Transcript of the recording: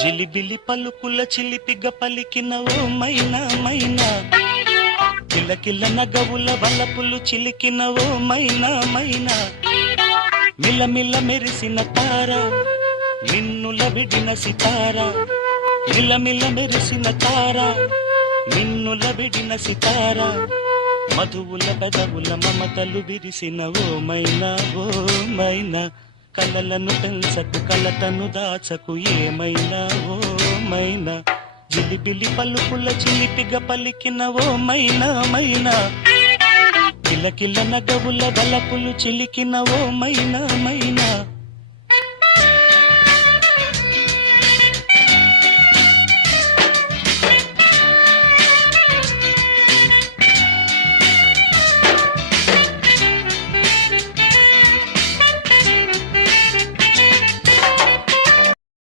జిలిబిలి పలుకుల చిలిపిగ పలికిన ఓ మైనా మైనా కిలకిల నగవుల వలపులు చిలికిన ఓ మైనా మైనా మిలమిల మెరిసిన తార నిన్నుల విడిన సితార మిలమిల మెరిసిన తార నిన్నుల విడిన సితార మధువుల పెదవుల మమతలు విరిసిన ఓ మైనా ఓ మైనా కలలను పెంచకు కలతను దాచకు ఏమైనా ఓ మైనా జిలిబిలి పలుకుల చిలిపిగా పలికిన ఓ మైనా మైనా కిలకిల నగవుల బలపులు చిలికిన ఓ మైనా మైనా